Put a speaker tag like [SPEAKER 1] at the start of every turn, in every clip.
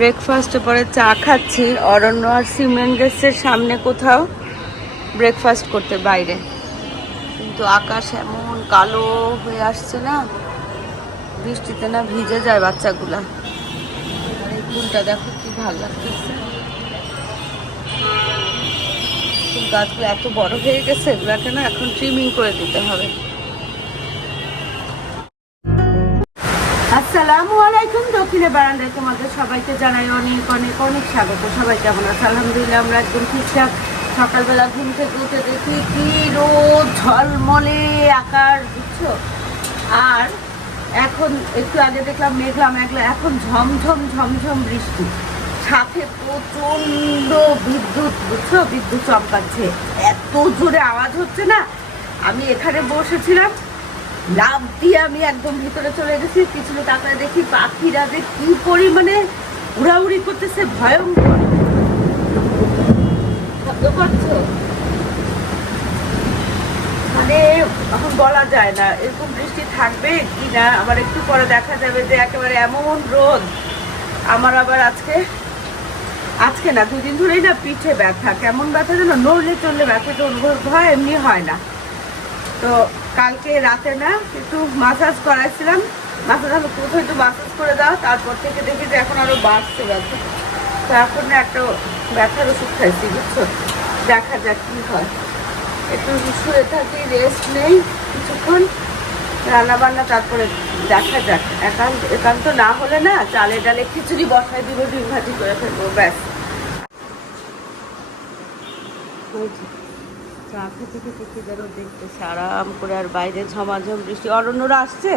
[SPEAKER 1] ব্রেকফাস্টে পরে চা খাচ্ছি। অরণ্য আর সিমেন্টের সামনে কোথাও ব্রেকফাস্ট করতে বাইরে। কিন্তু আকাশ এমন কালো হয়ে আসছে না, বৃষ্টিতে না ভিজে যায় বাচ্চাগুলা। ফুলটা দেখো কি ভালো লাগতেছে। গাছগুলো এত বড় হয়ে গেছে, এগুলাকে না এখন ট্রিমিং করে দিতে হবে। আসসালামু আলাইকুম। দক্ষিণে বারান্দায় তোমাদের সবাইকে জানাই অনেক অনেক অনেক স্বাগত। সবাই কেমন আছে? আলহামদুলিল্লাহ আমরা একদম ঠিকঠাক। সকালবেলা ঘুম থেকে উঠে দেখি কি রোদ, ঝলমলে আকার, বুঝছ? আর এখন একটু আগে দেখলাম মেঘলা মেঘলা, এখন ঝমঝম ঝমঝম বৃষ্টি। সাথে প্রচণ্ড বিদ্যুৎ, বুঝছ? বিদ্যুৎ চমকাচ্ছে। এত জোরে আওয়াজ হচ্ছে না? আমি এখানে বসেছিলাম। লাভ দিয়ে আমি একদম ভিতরে চলে গেছি, পিছনে তাকায় দেখি পাখিরা যে কি পরিমাণে উড়াউড়ি করতেছে, ভয়ঙ্কর। শব্দ করছ? মানে এখন বলা যায় না, এরকম বৃষ্টি থাকবে কি না আবার একটু পরে দেখা যাবে যে একেবারে এমন রোদ। আমার আবার আজকে আজকে না, দুদিন ধরেই না পিঠে ব্যথা। কেমন ব্যথা যেন নড়লে চললে ব্যথাটা অনুভব হয়, এমনি হয় না। তো কালকে রাতে না একটু মাসাজ করাইছিলাম। মাসাজ আমি কোথাও একটু মাসাজ করে দাও, তারপর থেকে দেখি যে এখন আরও বাড়ছে ব্যথা। তো এখন না একটা ব্যথার ওষুধ খাইছি, বুঝছ? দেখা যাক কি হয়। একটু শুয়ে থাকি রেস্ট নেই কিছুক্ষণ। রান্না বান্না তারপরে দেখা যাক। একান্ত একান্ত না হলে না চালে ডালে খিচুড়ি বসাই দিব, ডিম ভাজি করে ফেলব ব্যাস। চা খেতে খেতে দেখতেছে আরাম করে আর বাইরে ঝমাঝম বৃষ্টি। অরণ্যরা আসছে?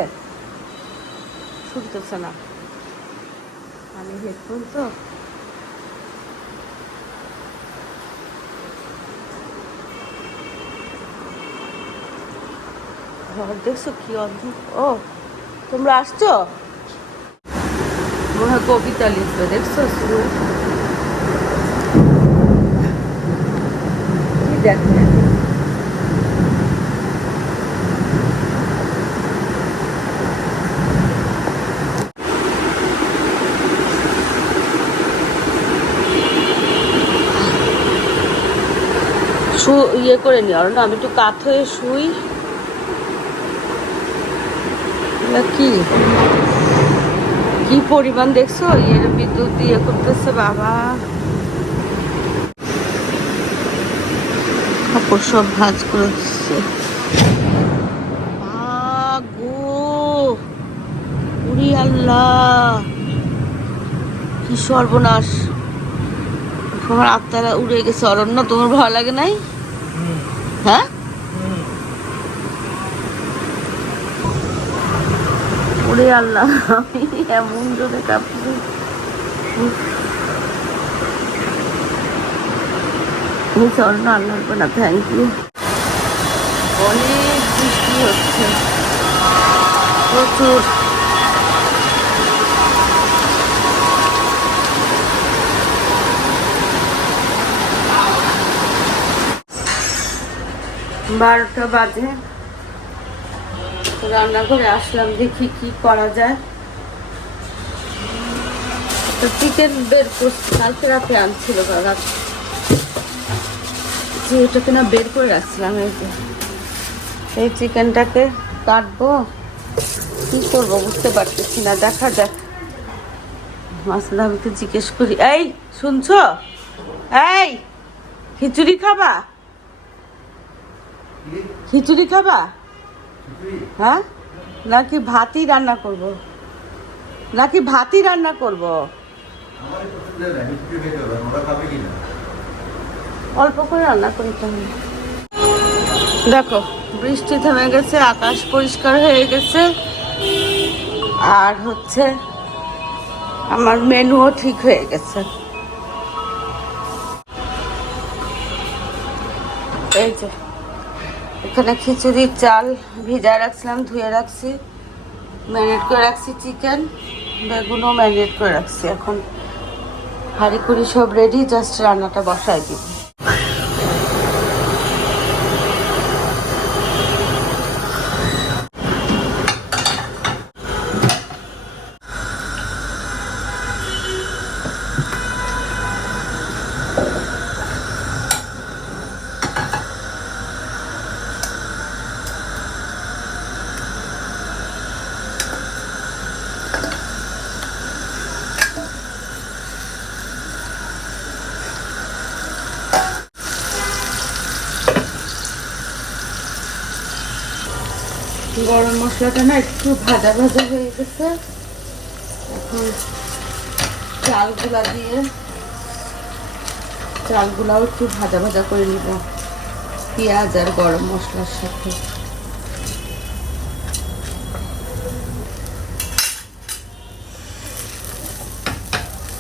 [SPEAKER 1] শুনতেছে না। আমি হেডফোন তো। ঘর দেখছ কি অদ্ভুত। ও, তোমরা আসছো? মনে হয় কবিতা লিখবে, দেখছ? শুরু। দেখো শু ইয়ে করে নি আর আমি একটু কাত হয়ে শুই। কি? কি পরিমাণ দেখছ? ইয়ের বিদ্যুৎ দিয়ে করতেছে বাবা। সব ভাজ গো উড়ি আল্লাহ! কি সর্বনাশ! তোমার আত্মারা উড়ে গেছে, অরণ্য, তোমার ভয় লাগে নাই? হ্যাঁ? ওরে আল্লাহ, আমি এমন জোরে কাঁপছি। অন্য আল্লাহর না থ্যাংক ইউ অনেক বৃষ্টি হচ্ছে। প্রচুর। বারোটা বাজে। রান্নাঘরে আসলাম, দেখি কি করা যায়। তো চিকেন বের করছি, কালকে রাতে আনছিল রাত যে ওটাকে না বের করে রাখছিলাম, এই যে। এই চিকেনটাকে কাটবো। কি করব বুঝতে পারতেছি না, দেখা যাক। মাসুদ জিজ্ঞেস করি, এই শুনছো? এই, খিচুড়ি খাবা? খিচুড়ি খাবা? হ্যাঁ? নাকি ভাতই রান্না করব? নাকি ভাতই রান্না করব? অল্প করে রান্না করি তাহলে দেখো, বৃষ্টি থেমে গেছে, আকাশ পরিষ্কার হয়ে গেছে। আর হচ্ছে আমার মেনুও ঠিক হয়ে গেছে। এই যে, এখানে খিচুড়ির চাল ভিজায় রাখছিলাম, ধুয়ে রাখছি। ম্যারিনেট করে রাখছি চিকেন, বেগুনও ম্যারিনেট করে রাখছি এখন। হাঁড়ি কুড়ি সব রেডি জাস্ট রান্নাটা বসাই দিব। গরম মশলাটা না একটু ভাজা ভাজা হয়ে গেছে। এখন চালগুলা দিয়ে চালগুলাও একটু ভাজা ভাজা করে নিব, পেঁয়াজ আর গরম মশলার সাথে।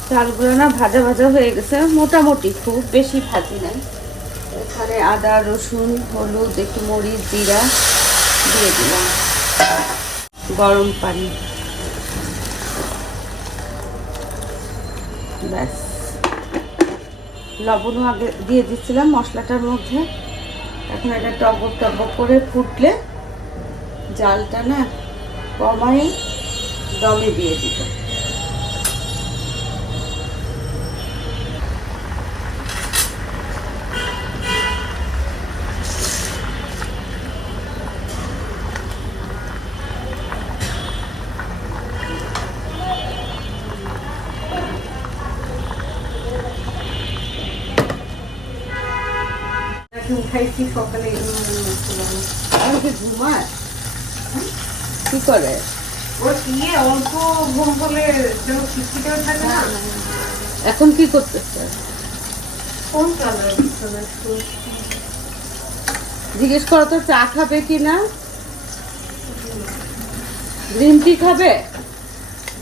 [SPEAKER 1] চালগুলো না ভাজা ভাজা হয়ে গেছে, মোটামুটি খুব বেশি ভাজি নাই। এখানে আদা, রসুন, হলুদ, একটু মরিচ, জিরা দিয়ে দিলাম গরম পানি। ব্যাস। লবণও আগে দিয়ে দিচ্ছিলাম মশলাটার মধ্যে। এখন এটা টবক টবক করে ফুটলে জালটা না কমাই দমে দিয়ে দিত।
[SPEAKER 2] এখন খাইছি সকালে
[SPEAKER 1] ঘুমায় কি করে?
[SPEAKER 2] ঘুম না।
[SPEAKER 1] এখন কি করতেছে? জিজ্ঞেস করো তো চা খাবে কি না? গ্রিন টি খাবে?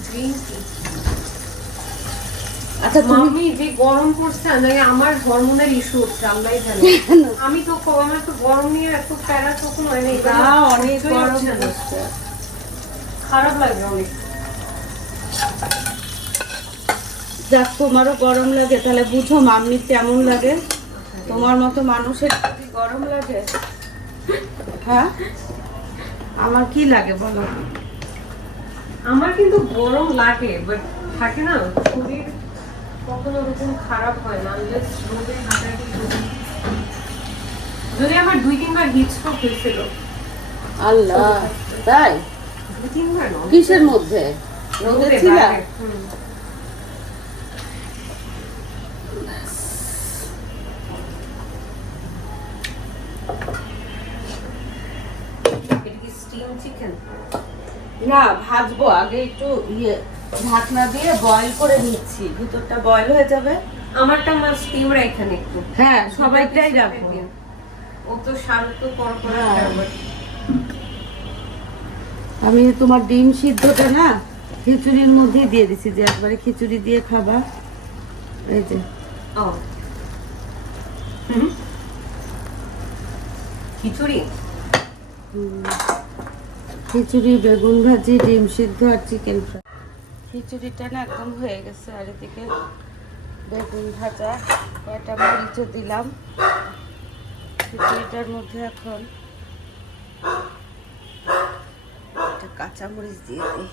[SPEAKER 2] গ্রিন টি
[SPEAKER 1] আচ্ছা তুমি
[SPEAKER 2] যে গরম পড়ছে না আমার হরমোনের ইস্যু হচ্ছে আল্লাহ জানে। আমি তো আমার তো গরম নিয়ে এত প্যারা তখন হয় না
[SPEAKER 1] অনেক গরম
[SPEAKER 2] হচ্ছে খারাপ লাগে অনেক।
[SPEAKER 1] যাক তোমারও গরম লাগে তাহলে বুঝো মাম্মি কেমন লাগে? তোমার মতো মানুষের যদি গরম লাগে হ্যাঁ? আমার কি লাগে বলো?
[SPEAKER 2] আমার কিন্তু গরম লাগে বাট থাকে না শরীর কখনো ওরকম খারাপ হয় না আনলেস রোদে হাঁটাহাঁটি করি। যদি আমার দুই তিনবার হিট স্ট্রোক হয়েছিল
[SPEAKER 1] আল্লাহ তাই?
[SPEAKER 2] দুই তিনবার
[SPEAKER 1] কিসের মধ্যে? রোদে ছিলা? না ভাজবো আগে একটু ইয়ে ঢাকনা দিয়ে বয়েল করে নিচ্ছি। ভিতরটা বয়ল হয়ে যাবে।
[SPEAKER 2] আমারটা আমার স্টিম এখানে একটু।
[SPEAKER 1] হ্যাঁ সবাইটাই রাখব।
[SPEAKER 2] ও তো শান্ত
[SPEAKER 1] হ্যাঁ। আমি তোমার ডিম সিদ্ধটা না খিচুড়ির মধ্যেই দিয়ে দিছি যে একবারে খিচুড়ি দিয়ে খাবা। এই যে।
[SPEAKER 2] ও। খিচুড়ি।
[SPEAKER 1] খিচুড়ি বেগুন ভাজি ডিম সিদ্ধ আর চিকেন ফ্রাই খিচুড়িটা না একদম হয়ে গেছে, আর এদিকে বেগুন ভাজা, কয়টা মরিচও দিলাম। খিচুড়িটার মধ্যে এখন একটা কাঁচা মরিচ দিয়ে দিই।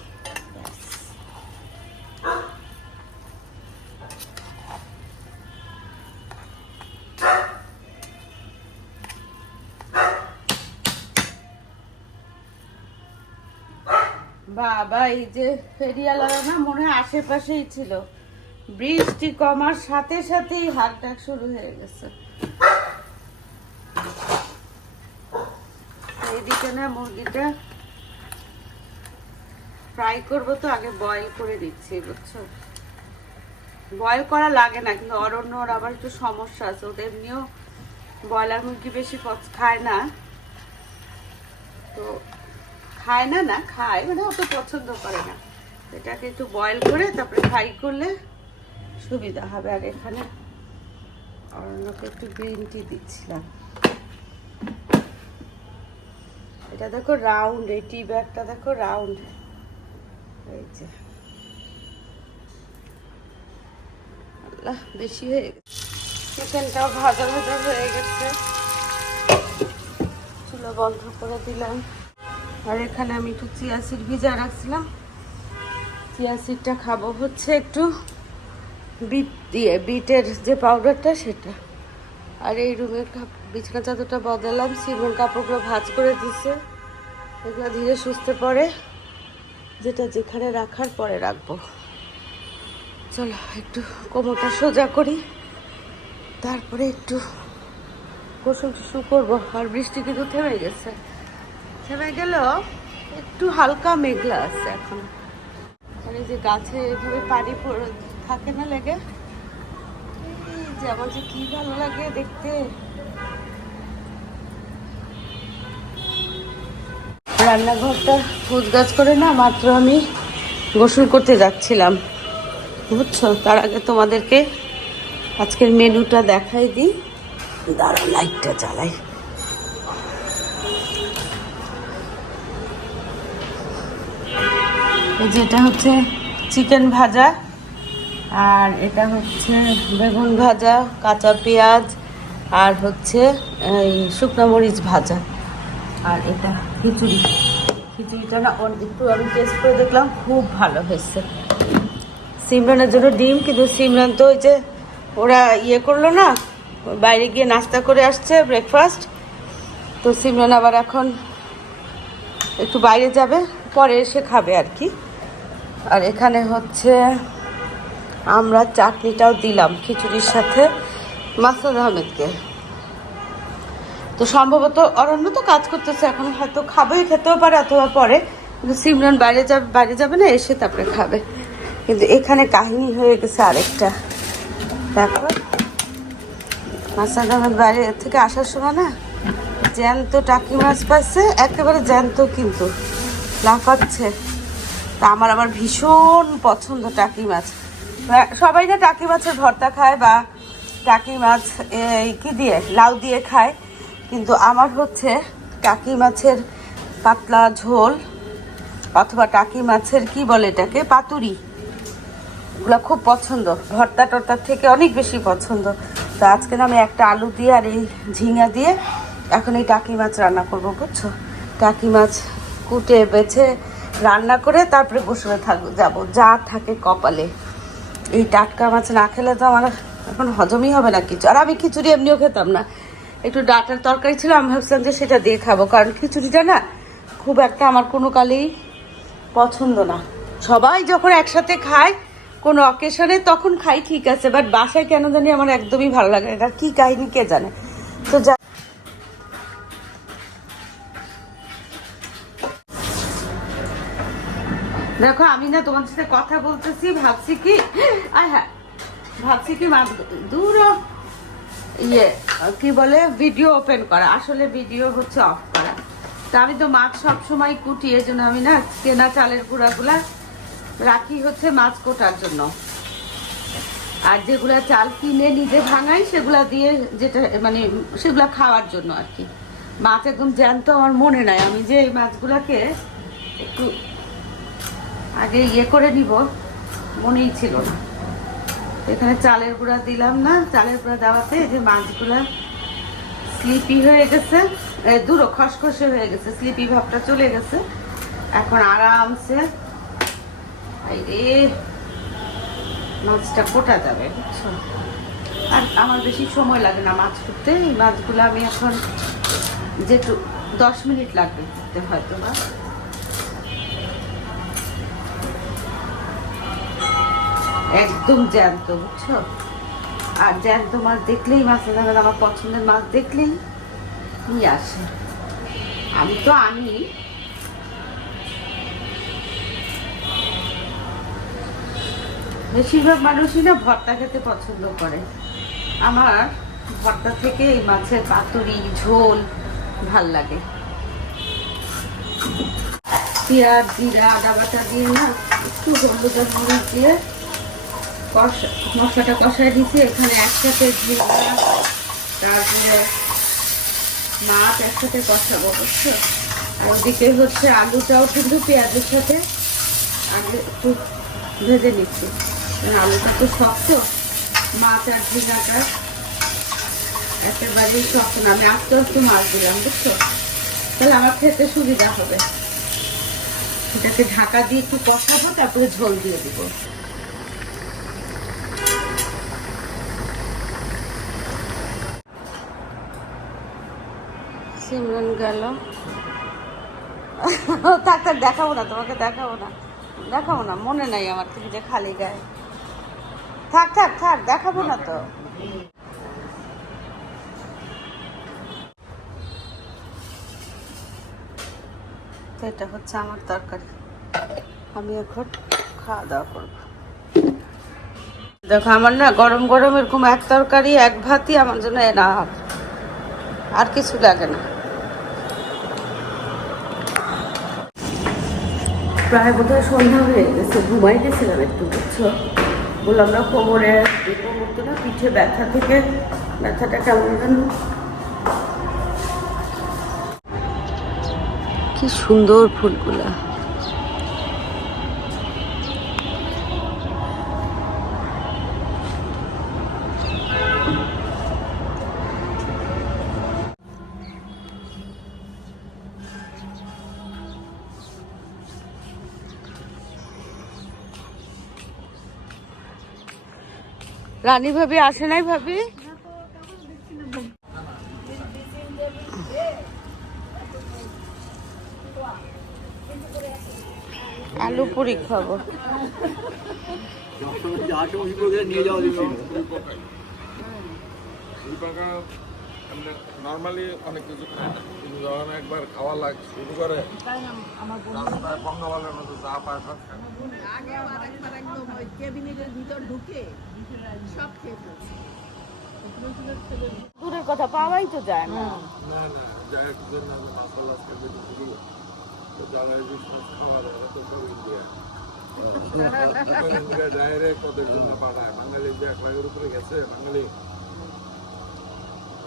[SPEAKER 1] বাবা, এই যে ফেরিয়ালারা না মনে হয় আশেপাশেই ছিল। বৃষ্টি কমার সাথে সাথেই হাট ডাক শুরু হয়ে গেছে। এইদিকে না মুরগিটা ফ্রাই করব তো, আগে বয়েল করে দিচ্ছি, বুঝছ? বয়েল করা লাগে না, কিন্তু অরণ্য, ওর আবার একটু সমস্যা আছে। ওদের এমনিও ব্রয়লার মুরগি বেশি খায় না। তো খায় না না খায় মানে অত পছন্দ করে না। এটাকে একটু বয়েল করে তারপরে ফ্রাই করলে সুবিধা হবে। আর এখানে অরণ্যকে একটু গ্রিন টি দিচ্ছিলাম। এটা দেখো রাউন্ড এই টি ব্যাগটা দেখো রাউন্ড এই যে। আল্লাহ, বেশি হয়ে গেছে। চিকেনটাও ভাজা ভাজা হয়ে গেছে। চুলো বন্ধ করে দিলাম। আর এখানে আমি একটু চিয়া সিড ভিজা রাখছিলাম। চিয়া সিডটা খাব হচ্ছে একটু বিট দিয়ে বিটের যে পাউডারটা সেটা। আর এই রুমের বিছানা চাদরটা বদলাম সিমের কাপড়গুলো ভাজ করে দিছে এগুলো ধীরে সুস্থে পরে যেটা যেখানে রাখার পরে রাখব। চলো, একটু কোমরটা সোজা করি। তারপরে একটু গোসল টোসল করব। আর বৃষ্টি কিন্তু থেমে গেছে। থেমে গেল একটু হালকা মেঘলা আছে এখন। এই যে গাছে এভাবে পানি থাকে না লেগে যে আমার যে কি ভালো লাগে দেখতে। রান্নাঘরটা গাছ করে না, মাত্র আমি গোসল করতে যাচ্ছিলাম। বুঝছ? তার আগে তোমাদেরকে আজকের মেনুটা দেখাই দিই। দাঁড়া লাইটটা জ্বালাই। এই যে এটা হচ্ছে চিকেন ভাজা, আর এটা হচ্ছে বেগুন ভাজা, কাঁচা পেঁয়াজ, আর হচ্ছে এই শুকনো মরিচ ভাজা, আর এটা খিচুড়ি। খিচুড়িটা না একটু আমি টেস্ট করে দেখলাম, খুব ভালো হয়েছে। সিমরানের জন্য ডিম, কিন্তু সিমরান তো ওই যে ওরা ইয়ে করল না, বাইরে গিয়ে নাস্তা করে আসছে ব্রেকফাস্ট তো সিমরান আবার এখন একটু বাইরে যাবে, পরে এসে খাবে আর কি। আর এখানে হচ্ছে আমরা চাটনিটাও দিলাম খিচুড়ির সাথে মাসুদ আহমেদকে। তো সম্ভবত অরণ্য তো কাজ করতেছে, এখন হয়তো খাবেই, খেতেও পারে অথবা পরে, কিন্তু সিমরান বাইরে যাবে বাইরে যাবে না, এসে তারপরে খাবে। কিন্তু এখানে কাহিনী হয়ে গেছে আরেকটা। দেখো, মাসাদ আহমেদ বাইরে থেকে আসার সময় না, জ্যান্ত টাকি মাছ পাচ্ছে একেবারে জ্যান্ত কিন্তু, লাফাচ্ছে। তা আমার আবার ভীষণ পছন্দ টাকি মাছ। বা- সবাই না টাকি মাছের ভর্তা খায় বা টাকি মাছ, এই কি দিয়ে, লাউ দিয়ে খায়, কিন্তু আমার হচ্ছে টাকি মাছের পাতলা ঝোল অথবা টাকি মাছের কি বলে এটাকে, পাতুরি। ওগুলো খুব পছন্দ। ভর্তা টর্তার থেকে অনেক বেশি পছন্দ। তো আজকে আমি একটা আলু দিয়ে আর এই ঝিঙা দিয়ে এখন এই টাকি মাছ রান্না করব, বুঝছ? টাকি মাছ কুটে, বেছে রান্না করে তারপরে গোসলে থাকব যাব। যা থাকে কপালে। এই টাটকা মাছ না খেলে তো আমার এখন হজমই হবে না কিছু। আর আমি খিচুড়ি এমনিও খেতাম না। একটু ডাটার তরকারি ছিল, আমি ভাবছিলাম যে সেটা দিয়ে খাব। কারণ খিচুড়িটা না খুব একটা আমার কোনো কালেই পছন্দ না। সবাই যখন একসাথে খায়, কোনো অকেশনে তখন খাই, ঠিক আছে। বাট বাসায় কেন জানি আমার একদমই ভালো লাগে না। কি কাহিনী কে জানে? তো যা দেখো, আমি না তোমার সাথে কথা বলতেছি, ভাবছি কি? আয় হ্যাঁ ভাবছি কি মাছ দূর ইয়ে কি বলে ভিডিও ওপেন করা। আসলে ভিডিও হচ্ছে অফ করা। তা আমি তো মাছ সব সময় কুটি, এই জন্য আমি না কেনা চালের গুঁড়াগুলা রাখি হচ্ছে মাছ কোটার জন্য। আর যেগুলা চাল কিনে নিজে ভাঙাই, সেগুলা দিয়ে যেটা মানে সেগুলা খাওয়ার জন্য আর কি। মাছ একদম জ্যান্ত, আমার মনে নাই। আমি যে এই মাছগুলাকে একটু আগে ইয়ে করে নিব, মনেই ছিল না। এখানে চালের গুঁড়া দিলাম না, চালের গুঁড়া দেওয়াতে যে মাছগুলা স্লিপি হয়ে গেছে দুটো খসখসে হয়ে গেছে, স্লিপি ভাবটা চলে গেছে। এখন আরামসে মাছটা কোটা যাবে, বুঝছ? আর আমার বেশি সময় লাগে না মাছ করতে, এই মাছগুলো আমি এখন যেটু দশ মিনিট লাগবে করতে হয়তো বা একদম জ্যান্ত, বুঝছ? আর জ্যান্ত মাছ দেখলেই মাছের দাম আমার পছন্দের মাছ দেখলেই নিয়ে আসে। আমি তো আনি। বেশিরভাগ মানুষই না ভর্তা খেতে পছন্দ করে। আমার ভর্তা থেকে এই মাছের পাতুরি, ঝোল ভালো লাগে। পেঁয়াজ, জিরা, আদা বাটা দিয়ে না একটু হলুদ দিয়ে মশলাটা কষায় দিছি, এখানে একসাথে জিরা, তারপরে মাছ একসাথে কষাবো বুঝছ আর ওদিকে হচ্ছে আলুটাও কিন্তু পেঁয়াজের সাথে আগে একটু ভেজে নিচ্ছি। আলুটা তো শক্ত, মাছ আর ঝিঙাটা একেবারেই শক্ত না। আমি আস্তে আস্তে মাছ দিলাম, বুঝছ? তাহলে আমার খেতে সুবিধা হবে। এটাকে ঢাকা দিয়ে একটু কষাবো, তারপরে ঝোল দিয়ে দিব। সিমরন গেল। থাক থাক, দেখাবো না, তোমাকে দেখাবো না। দেখাবো না, মনে নাই আমার তুমি যে খালি গায়ে। থাক থাক থাক, দেখাবো না তো। তো এটা হচ্ছে আমার তরকারি। আমি এখন খাওয়া দাওয়া করব। দেখো, আমার না গরম গরম এরকম এক তরকারি, এক ভাতই আমার জন্য এনা আর কিছু লাগে না। প্রায় বোধহয় সন্ধ্যা হয়ে গেছে, ঘুমাই গেছিলাম একটু, বুঝছ? বললাম, না, কোমরে মতো না, পিঠে ব্যথা থেকে, ব্যথাটা কেমন যেন? কি সুন্দর ফুলগুলা। রানী ভাবি আসে নাই ভাবি? আলু পুরি খাব।
[SPEAKER 3] নর্মালি অনেক কিছু খায় না। কিন্তু যখন একবার খাওয়া লাগ শুরু করে রাস্তায় বঙ্গবালের মতো যা পায় সব খায়।
[SPEAKER 1] দূরের কথা পাওয়াই তো যায় না।
[SPEAKER 3] না না যা একজন মাসাল আজকে বেশি তো যারা এই বিজনেস খাওয়া যায় তো সব ইন্ডিয়া। ইন্ডিয়া ডাইরেক্ট ওদের জন্য পাঠায়। বাঙালি যে এক লাখের উপরে গেছে বাঙালি ওটা খাবে কি business খাবে আর হঠাৎ করে পায়
[SPEAKER 4] ওকে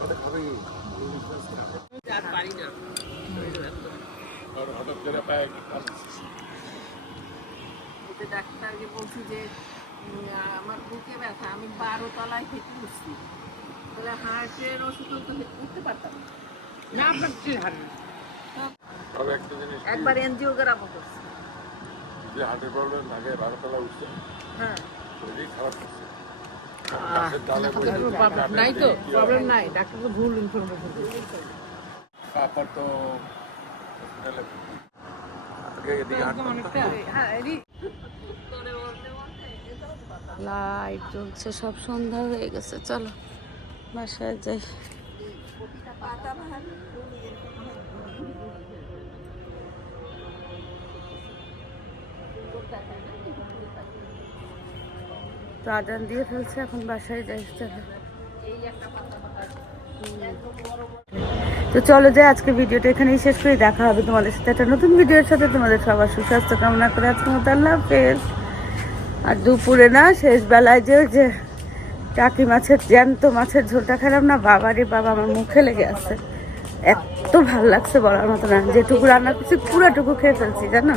[SPEAKER 4] ডাক্তারকে বলছি যে আমার বুকে ব্যথা আমি বারো তলায় হেঁটে উঠছি। তাহলে হার্টের ওষুধ তো উঠতে পারতাম না।
[SPEAKER 3] কি,
[SPEAKER 4] করছি।
[SPEAKER 3] যে হার্টের প্রবলেম থাকে বারোতলা উঠছে
[SPEAKER 4] হ্যাঁ।
[SPEAKER 3] শরীরই খারাপ করছে।
[SPEAKER 4] নাই তো প্রবলেম নাই ডাক্তারকে ভুল ইনফরমেশন
[SPEAKER 3] তারপর তো
[SPEAKER 1] লাইট জ্বলছে, সব সন্ধ্যা হয়ে গেছে, চলো, বাসায় যাই। তো দিয়ে ফেলছে, এখন বাসায় যাই চলো। তো চলো যে আজকে ভিডিওটা এখানেই শেষ করে, দেখা হবে তোমাদের সাথে একটা নতুন ভিডিওর সাথে। তোমাদের সবার সুস্বাস্থ্য কামনা করে আজকে মতো আল্লাহ হাফেজ। আর দুপুরে না, শেষ বেলায় যে যে টাকি মাছের জ্যান্ত মাছের ঝোলটা খেলাম না, বাবারে বাবা, আমার মুখে লেগে আছে। এত ভালো লাগছে বলার মতো না, যেটুকু রান্না করছি, পুরোটুকু খেয়ে ফেলছি, জানো?